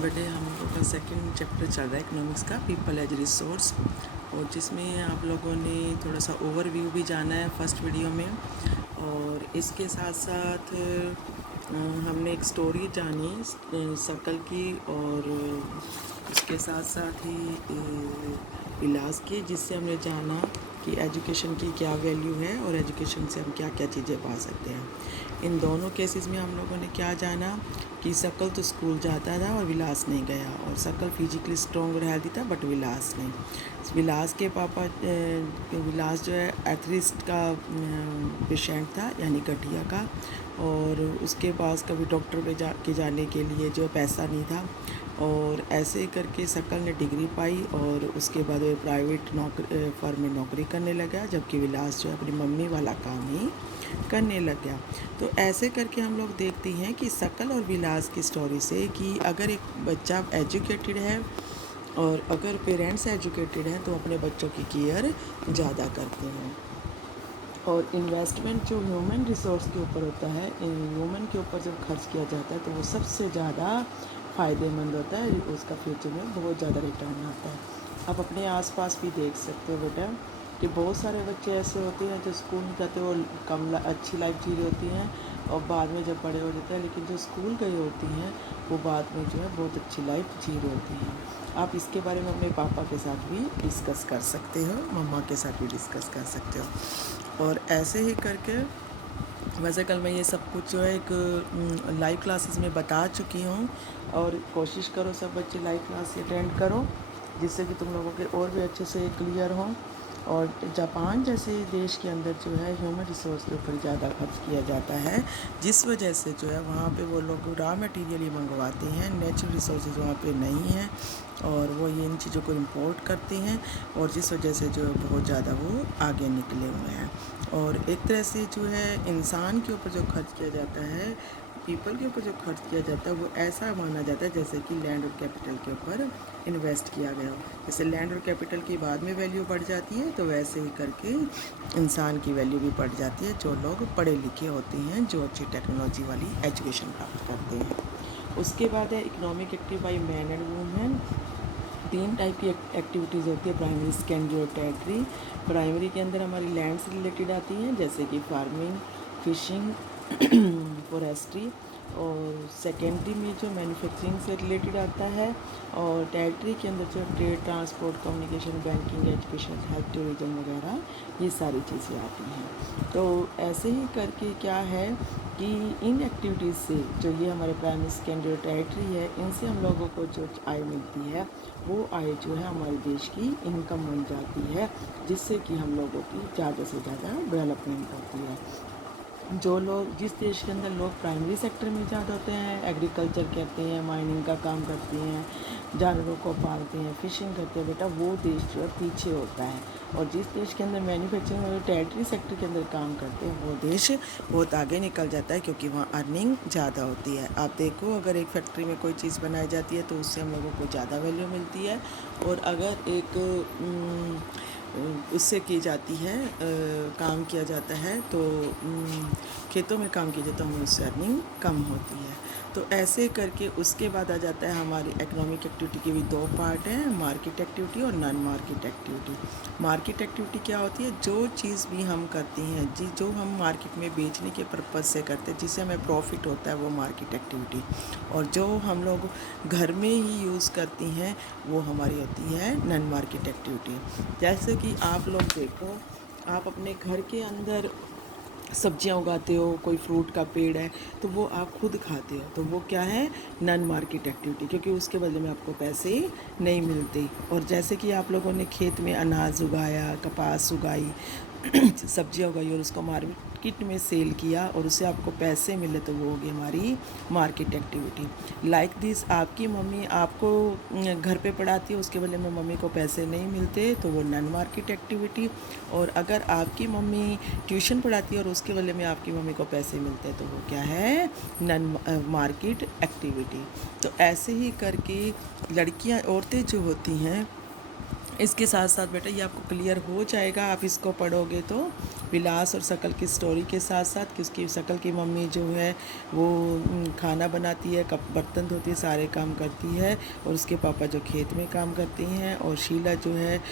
बेटे हम लोगों का सेकंड चैप्टर चल रहा है इकोनॉमिक्स का, पीपल एज रिसोर्स, और जिसमें आप लोगों ने थोड़ा सा ओवरव्यू भी जाना है फर्स्ट वीडियो में। और इसके साथ साथ हमने एक स्टोरी जानी सर्कल की, और उसके साथ साथ ही इलाज की, जिससे हमने जाना कि एजुकेशन की क्या वैल्यू है और एजुकेशन से हम क्या क्या चीज़ें पा सकते हैं। इन दोनों केसेस में हम लोगों ने क्या जाना कि सकल तो स्कूल जाता था और विलास नहीं गया, और सकल फिजिकली स्ट्रॉन्ग और हेल्दी था बट विलास नहीं। विलास के पापा विलास जो है एथरिस्ट का पेशेंट था, यानी गठिया का, और उसके पास कभी डॉक्टर पे जाने के लिए जो पैसा नहीं था। और ऐसे करके सकल ने डिग्री पाई और उसके बाद वो प्राइवेट फर्म में नौकरी करने लगा, जबकि विलास जो है अपनी मम्मी वाला काम ही करने लग गया। तो ऐसे करके हम लोग देखते हैं कि सकल और विलास की स्टोरी से कि अगर एक बच्चा एजुकेटेड है और अगर पेरेंट्स एजुकेटेड हैं तो अपने बच्चों की केयर ज़्यादा करते हैं। और इन्वेस्टमेंट जो ह्यूमन रिसोर्स के ऊपर होता है, ह्यूमन के ऊपर जब खर्च किया जाता है तो वो सबसे ज़्यादा फ़ायदेमंद होता है, उसका फ्यूचर में बहुत ज़्यादा रिटर्न आता है। आप अपने आसपास भी देख सकते हो बेटा कि बहुत सारे बच्चे ऐसे होते हैं जो स्कूल नहीं जाते, वो अच्छी लाइफ जी रही होती हैं, और बाद में जब बड़े हो जाते हैं, लेकिन जो स्कूल गई होती हैं वो बाद में जो है बहुत अच्छी लाइफ जी रही होती हैं। आप इसके बारे में अपने पापा के साथ भी डिस्कस कर सकते हो, मम्मा के साथ भी डिस्कस कर सकते हो। और ऐसे ही करके वैसे कल मैं ये सब कुछ जो है एक लाइव क्लासेस में बता चुकी हूँ, और कोशिश करो सब बच्चे लाइव क्लास अटेंड करो, जिससे कि तुम लोगों के और भी अच्छे से क्लियर हों। और जापान जैसे देश के अंदर जो है ह्यूमन रिसोर्स के ऊपर ज़्यादा खर्च किया जाता है, जिस वजह से जो है वहाँ पे वो लोग रॉ मटेरियल ही मंगवाते हैं, नेचुरल रिसोर्सेज वहाँ पे नहीं हैं, और वो ये इन चीज़ों को इम्पोर्ट करते हैं, और जिस वजह से जो है बहुत ज़्यादा वो आगे निकले हुए हैं। और एक तरह से जो है इंसान के ऊपर जो खर्च किया जाता है, पीपल के ऊपर जो खर्च किया जाता है, वो ऐसा माना जाता है जैसे कि लैंड और कैपिटल के ऊपर इन्वेस्ट किया गया हो। जैसे लैंड और कैपिटल की बाद में वैल्यू बढ़ जाती है, तो वैसे ही करके इंसान की वैल्यू भी बढ़ जाती है, जो लोग पढ़े लिखे होते हैं, जो अच्छी टेक्नोलॉजी वाली एजुकेशन प्राप्त करते हैं। उसके बाद है economic active by man and women. 3 type की एक्टिविटीज़ होती है, प्राइमरी, सेकेंडरी और टर्शियरी। प्राइमरी के अंदर हमारी लैंड से रिलेटेड आती हैं, जैसे कि फार्मिंग, फिशिंग, फॉरेस्ट्री। और सेकेंडरी में जो मैन्युफैक्चरिंग से रिलेटेड आता है, और टर्शियरी के अंदर जो trade, transport, communication, banking, education, health, tourism वगैरह ये सारी चीज़ें आती हैं। तो ऐसे ही करके क्या है कि इन एक्टिविटीज़ से जो ये हमारे प्राइमरी, सेकेंडरी और टर्शियरी है, इनसे हम लोगों को जो आय मिलती है, वो आय जो है हमारे देश की इनकम बन जाती है, जिससे कि हम लोगों की ज़्यादा से ज़्यादा डेवलपमेंट होती है। जो लोग, जिस देश के अंदर लोग प्राइमरी सेक्टर में ज़्यादा होते हैं, एग्रीकल्चर करते हैं, माइनिंग का काम करते हैं, जानवरों को पालते हैं, फिशिंग करते हैं, बेटा वो देश जो है पीछे होता है। और जिस देश के अंदर मैन्युफैक्चरिंग और टैरिटरी सेक्टर के अंदर काम करते हैं, वो देश बहुत आगे निकल जाता है, क्योंकि वहाँ अर्निंग ज़्यादा होती है। आप देखो, अगर एक फैक्ट्री में कोई चीज़ बनाई जाती है तो उससे हम लोगों को ज़्यादा वैल्यू मिलती है, और अगर एक उससे की जाती है, काम किया जाता है, तो खेतों में काम किया जाता है, हमें उससे अर्निंग कम होती है। तो ऐसे करके उसके बाद आ जाता है हमारी इकोनॉमिक एक्टिविटी के भी 2 पार्ट हैं, मार्केट एक्टिविटी और non market activity. Market activity क्या होती है? जो चीज़ भी हम करते हैं, जो हम मार्केट में बेचने के पर्पज़ से करते हैं, जिससे हमें प्रॉफिट होता है, वो मार्केट एक्टिविटी। और जो हम लोग घर में ही यूज़ करते हैं, वो हमारी होती है नॉन मार्केट एक्टिविटी। जैसे कि आप लोग देखो, आप अपने घर के अंदर सब्जियां उगाते हो, कोई फ्रूट का पेड़ है, तो वो आप खुद खाते हो, तो वो क्या है? नॉन मार्केट एक्टिविटी, क्योंकि उसके बदले में आपको पैसे नहीं मिलते। और जैसे कि आप लोगों ने खेत में अनाज उगाया, कपास उगाई, सब्जियां उगाई, और उसको मार्केट में सेल किया और उससे आपको पैसे मिले, तो वो होगी हमारी मार्केट एक्टिविटी। लाइक दिस, आपकी मम्मी आपको घर पे पढ़ाती है, उसके बदले में मम्मी को पैसे नहीं मिलते, तो वो नॉन मार्केट एक्टिविटी। और अगर आपकी मम्मी ट्यूशन पढ़ाती है और उसके बदले में आपकी मम्मी को पैसे मिलते हैं, तो वो क्या है? Non market activity. तो ऐसे ही करके लड़कियां, औरतें जो होती हैं, इसके साथ साथ बेटा ये आपको क्लियर हो जाएगा, आप इसको पढ़ोगे तो। विलास और शकल की स्टोरी के साथ साथ कि उसकी शकल की मम्मी जो है वो खाना बनाती है, कप बर्तन धोती है, सारे काम करती है, और उसके पापा जो खेत में काम करती हैं, और शीला जो है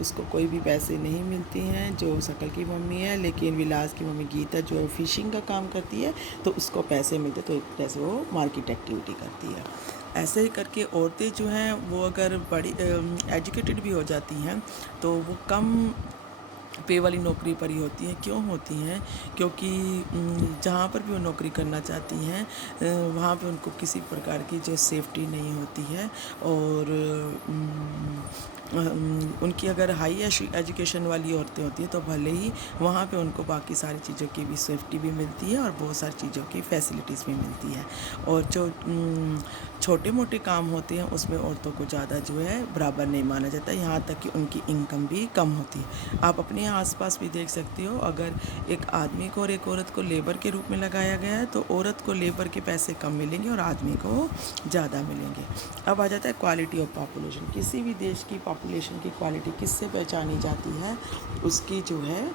उसको कोई भी पैसे नहीं मिलती हैं जो शकल की मम्मी है, लेकिन विलास की मम्मी गीता जो है फिशिंग का काम करती है तो उसको पैसे मिलते, तो एक तरह से वो मार्केट एक्टिविटी करती है। ऐसे ही करके औरतें जो हैं वो अगर बड़ी एजुकेटेड भी हो जाती हैं तो वो कम पे वाली नौकरी पर ही होती हैं। क्यों होती हैं? क्योंकि जहाँ पर भी वो नौकरी करना चाहती हैं वहाँ पे उनको किसी प्रकार की जो सेफ्टी नहीं होती है, और उनकी अगर हाई एजुकेशन वाली औरतें होती हैं तो भले ही वहाँ पे उनको बाकी सारी चीज़ों की भी सेफ्टी भी मिलती है और बहुत सारी चीज़ों की फैसिलिटीज़ भी मिलती है, और जो छोटे मोटे काम होते हैं उसमें औरतों को ज़्यादा जो है बराबर नहीं माना जाता, यहाँ तक कि उनकी इनकम भी कम होती है। आप अपने आसपास भी देख सकते हो, अगर एक आदमी को और एक औरत को लेबर के रूप में लगाया गया है तो औरत को लेबर के पैसे कम मिलेंगे और आदमी को ज़्यादा मिलेंगे। अब आ जाता है क्वालिटी ऑफ पॉपुलेशन। किसी भी देश की पॉपुलेशन की क्वालिटी किससे पहचानी जाती है? उसकी जो है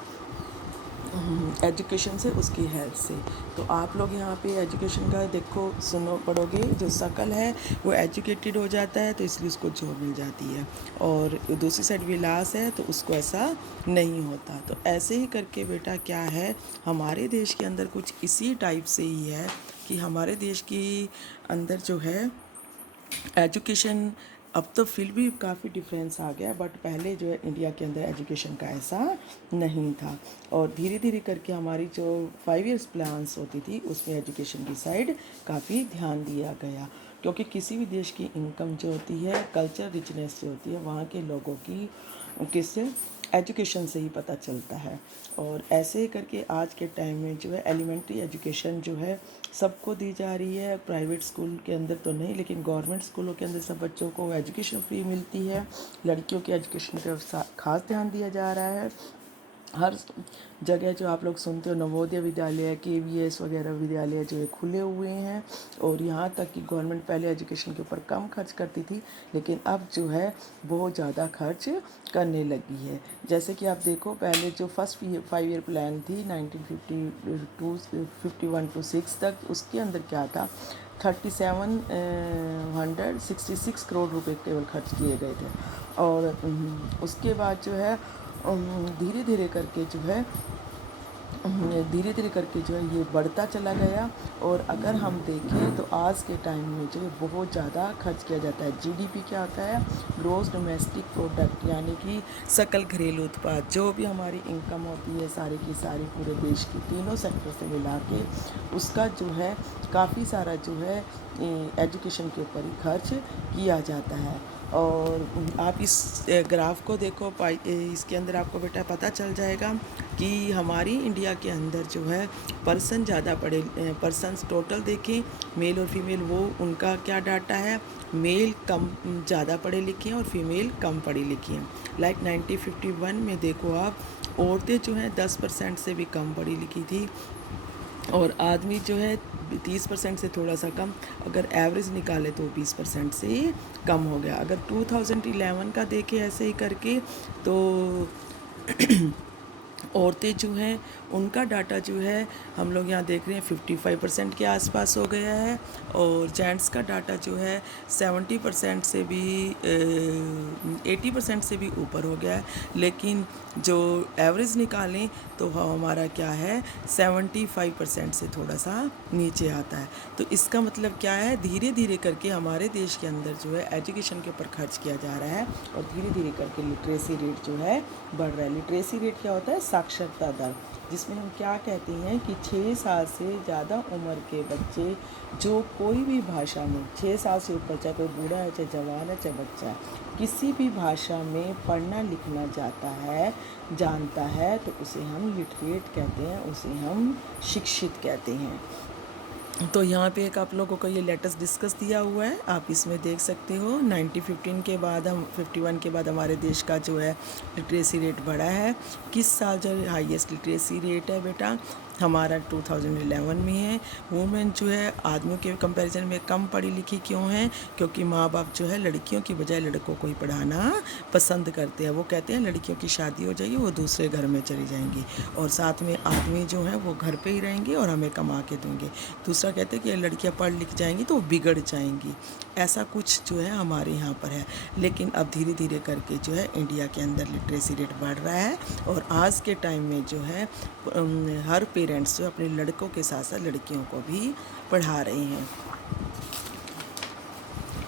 एजुकेशन से, उसकी हेल्थ से। तो आप लोग यहाँ पे एजुकेशन का देखो सुनो पढ़ोगे, जो शकल है वो एजुकेटेड हो जाता है तो इसलिए उसको जॉब मिल जाती है, और दूसरी साइड विलास है तो उसको ऐसा नहीं होता। तो ऐसे ही करके बेटा क्या है, हमारे देश के अंदर कुछ इसी टाइप से ही है कि हमारे देश के अंदर जो है एजुकेशन, अब तो फिर भी काफ़ी डिफरेंस आ गया, बट पहले जो है इंडिया के अंदर एजुकेशन का ऐसा नहीं था, और धीरे धीरे करके हमारी जो 5 ईयर्स प्लान्स होती थी उसमें एजुकेशन की साइड काफ़ी ध्यान दिया गया, क्योंकि किसी भी देश की इनकम जो होती है, कल्चर रिचनेस जो होती है वहाँ के लोगों की किससे, एजुकेशन से ही पता चलता है। और ऐसे ही करके आज के टाइम में जो है एलिमेंट्री एजुकेशन जो है सबको दी जा रही है, प्राइवेट स्कूल के अंदर तो नहीं लेकिन गवर्नमेंट स्कूलों के अंदर सब बच्चों को एजुकेशन फ्री मिलती है। लड़कियों के एजुकेशन पर खास ध्यान दिया जा रहा है। हर जगह जो आप लोग सुनते हो नवोदय विद्यालय, KVS वगैरह विद्यालय जो है खुले हुए हैं, और यहाँ तक कि गवर्नमेंट पहले एजुकेशन के ऊपर कम खर्च करती थी लेकिन अब जो है बहुत ज़्यादा खर्च करने लगी है। जैसे कि आप देखो, पहले जो फर्स्ट 5 ईयर प्लान थी 1951 to 6 तक, उसके अंदर क्या था, 3766 करोड़ रुपए केवल खर्च किए गए थे, और उसके बाद जो है धीरे धीरे करके जो है ये बढ़ता चला गया। और अगर हम देखें तो आज के टाइम में जो है बहुत ज़्यादा खर्च किया जाता है। GDP क्या होता है? ग्रॉस डोमेस्टिक प्रोडक्ट, यानी कि सकल घरेलू उत्पाद। जो भी हमारी इनकम होती है सारी की सारी पूरे देश की तीनों सेक्टर से मिला के, उसका जो है काफ़ी सारा जो है एजुकेशन के ऊपर ही खर्च किया जाता है। और आप इस ग्राफ को देखो, इसके अंदर आपको बेटा पता चल जाएगा कि हमारी इंडिया के अंदर जो है पर्सन ज़्यादा पढ़े, पर्सन्स टोटल देखें मेल और फीमेल, वो उनका क्या डाटा है, मेल कम ज़्यादा पढ़े लिखे हैं और फीमेल कम पढ़ी लिखी हैं। लाइक 1951 में देखो आप, औरतें जो हैं 10% से भी कम पढ़ी लिखी थी, और आदमी जो है 30% से थोड़ा सा कम, अगर एवरेज निकाले तो 20% से कम हो गया। अगर 2011 का देखें ऐसे ही करके तो औरतें जो हैं उनका डाटा जो है हम लोग यहाँ देख रहे हैं 55% के आसपास हो गया है, और जेंट्स का डाटा जो है 70% से भी 80% से भी ऊपर हो गया है। लेकिन जो एवरेज निकालें तो हमारा क्या है, 75% से थोड़ा सा नीचे आता है। तो इसका मतलब क्या है, धीरे धीरे करके हमारे देश के अंदर जो है एजुकेशन के ऊपर खर्च किया जा रहा है, और धीरे धीरे करके लिटरेसी रेट जो है बढ़ रहा है। लिटरेसी रेट क्या होता है? साक्षरता दर, जिसमें हम क्या कहते हैं कि 6 साल से ज़्यादा उम्र के बच्चे जो कोई भी भाषा में 6 साल से ऊपर, चाहे कोई बूढ़ा है, चाहे जवान है, चाहे बच्चा है, किसी भी भाषा में पढ़ना लिखना जानता है तो उसे हम लिटरेट कहते हैं, उसे हम शिक्षित कहते हैं। तो यहाँ पे एक आप लोगों को ये लेटेस्ट डिस्कस दिया हुआ है, आप इसमें देख सकते हो। 1915 के बाद 51 के बाद हमारे देश का जो है लिटरेसी रेट बढ़ा है। किस साल जो हाईएस्ट लिटरेसी रेट है बेटा? हमारा 2011 में है। वुमेन जो है आदमियों के कंपैरिजन में कम पढ़ी लिखी क्यों है? क्योंकि माँ बाप जो है लड़कियों की बजाय लड़कों को ही पढ़ाना पसंद करते हैं। वो कहते हैं लड़कियों की शादी हो जाएगी, वो दूसरे घर में चली जाएंगी, और साथ में आदमी जो है वो घर पे ही रहेंगे और हमें कमा के देंगे। दूसरा कहते हैं कि लड़कियां पढ़ लिख जाएंगी तो वो बिगड़ जाएंगी। ऐसा कुछ जो है हमारे यहाँ पर है। लेकिन अब धीरे धीरे करके जो है इंडिया के अंदर लिटरेसी रेट बढ़ रहा है, और आज के टाइम में जो है हर पेरेंट्स जो अपने लड़कों के साथ साथ लड़कियों को भी पढ़ा रहे हैं।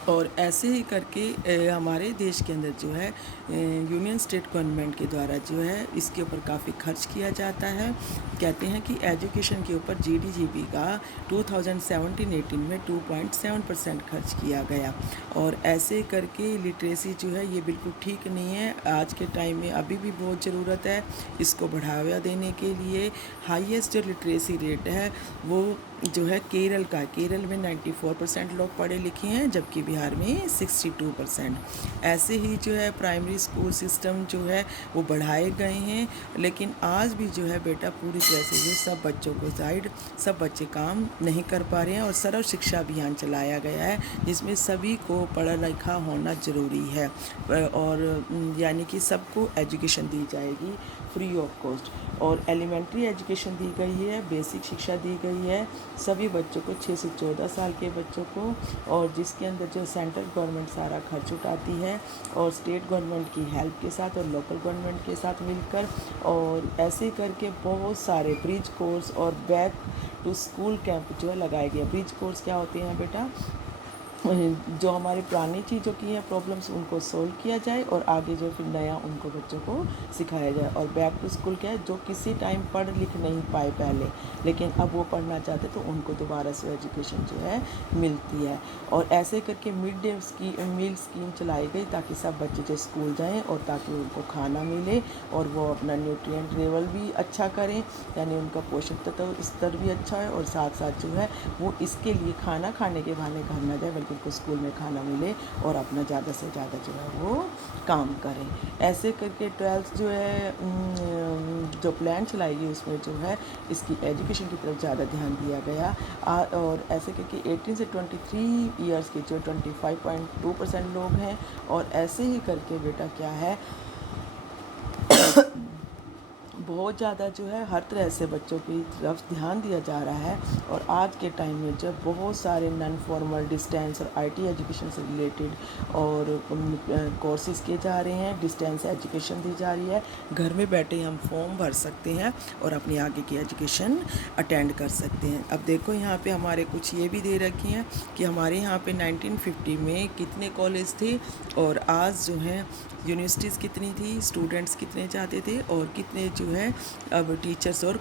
और ऐसे ही करके हमारे देश के अंदर जो है यूनियन स्टेट गवर्नमेंट के द्वारा जो है इसके ऊपर काफ़ी खर्च किया जाता है। कहते हैं कि एजुकेशन के ऊपर जीडीपी का 2017-18 में 2.7% खर्च किया गया। और ऐसे करके लिटरेसी जो है ये बिल्कुल ठीक नहीं है। आज के टाइम में अभी भी बहुत ज़रूरत है इसको बढ़ावा देने के लिए। हाईएस्ट जो लिटरेसी रेट है वो जो है केरल का, केरल में 94% लोग पढ़े लिखे हैं, जबकि बिहार में 62%। ऐसे ही जो है प्राइमरी स्कूल सिस्टम जो है वो बढ़ाए गए हैं, लेकिन आज भी जो है बेटा पूरी तरह से जो सब बच्चों को साइड सब बच्चे काम नहीं कर पा रहे हैं। और सर्व शिक्षा अभियान चलाया गया है जिसमें सभी को पढ़ा लिखा होना ज़रूरी है, और यानी कि सबको एजुकेशन दी जाएगी फ्री ऑफ कॉस्ट। और एलिमेंट्री एजुकेशन दी गई है, बेसिक शिक्षा दी गई है सभी बच्चों को, 6 से 14 साल के बच्चों को, और जिसके अंदर जो सेंट्रल गवर्नमेंट सारा खर्च उठाती है, और स्टेट गवर्नमेंट की हेल्प के साथ और लोकल गवर्नमेंट के साथ मिलकर। और ऐसे करके बहुत सारे ब्रिज कोर्स और बैक टू स्कूल कैंप जो है लगाए गए। ब्रिज कोर्स क्या होते हैं बेटा? जो हमारी पुरानी चीज़ों की हैं प्रॉब्लम्स उनको सोल्व किया जाए, और आगे जो फिर नया उनको बच्चों को सिखाया जाए। और बैक टू स्कूल क्या है? जो किसी टाइम पढ़ लिख नहीं पाए पहले, लेकिन अब वो पढ़ना चाहते तो उनको दोबारा से एजुकेशन जो है मिलती है। और ऐसे करके मिड डे मील स्कीम चलाई गई ताकि सब बच्चे जो स्कूल जाएँ और ताकि उनको खाना मिले और वो अपना न्यूट्रिएंट लेवल भी अच्छा करें, यानी उनका पोषक तत्व स्तर भी अच्छा है, और साथ साथ जो है वो इसके लिए खाना खाने के बहाने घर ना जाए, उनको स्कूल में खाना मिले और अपना ज़्यादा से ज़्यादा जो है वो काम करें। ऐसे करके 12th जो है जो प्लान चलाई गई उसमें जो है इसकी एजुकेशन की तरफ ज़्यादा ध्यान दिया गया। और ऐसे करके 18 से 23 ईयर्स के जो 25.2% लोग हैं, और ऐसे ही करके बेटा क्या है बहुत ज़्यादा जो है हर तरह से बच्चों की तरफ ध्यान दिया जा रहा है। और आज के टाइम में जब बहुत सारे नॉन फॉर्मल डिस्टेंस और आईटी एजुकेशन से रिलेटेड और कोर्सेज़ किए जा रहे हैं, डिस्टेंस एजुकेशन दी जा रही है, घर में बैठे हम फॉर्म भर सकते हैं और अपनी आगे की एजुकेशन अटेंड कर सकते हैं। अब देखो यहाँ पे हमारे कुछ ये भी दे रखी हैं कि हमारे यहाँ पे 1950 में कितने कॉलेज थे, और आज जो है यूनिवर्सिटीज़ कितनी थी, स्टूडेंट्स कितने जाते थे, और कितने जो है अब टीचर्स और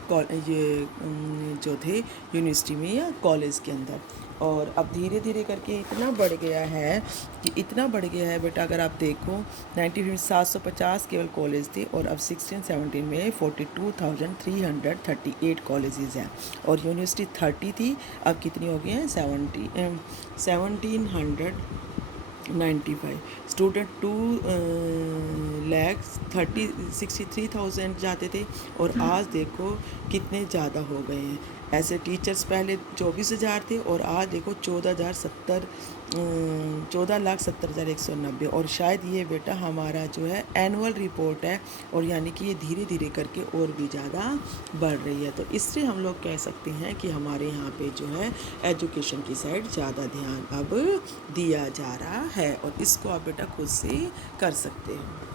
ये जो थे यूनिवर्सिटी में या कॉलेज के अंदर। और अब धीरे धीरे करके इतना बढ़ गया है कि इतना बढ़ गया है बेटा, अगर आप देखो 1950 750 केवल कॉलेज थे, और अब 16-17 में 42,338 कॉलेजेस हैं, और यूनिवर्सिटी 30 थी, अब कितनी हो गई हैं 1795। स्टूडेंट 2,63,000 जाते थे, और आज देखो कितने ज़्यादा हो गए हैं। ऐसे टीचर्स पहले 24,000 थे, और आज देखो 14,70,190। और शायद ये बेटा हमारा जो है एनुअल रिपोर्ट है, और यानी कि ये धीरे धीरे करके और भी ज़्यादा बढ़ रही है। तो इससे हम लोग कह सकते हैं कि हमारे यहाँ पे जो है एजुकेशन की साइड ज़्यादा ध्यान अब दिया जा रहा है, और इसको आप बेटा खुद से कर सकते हैं।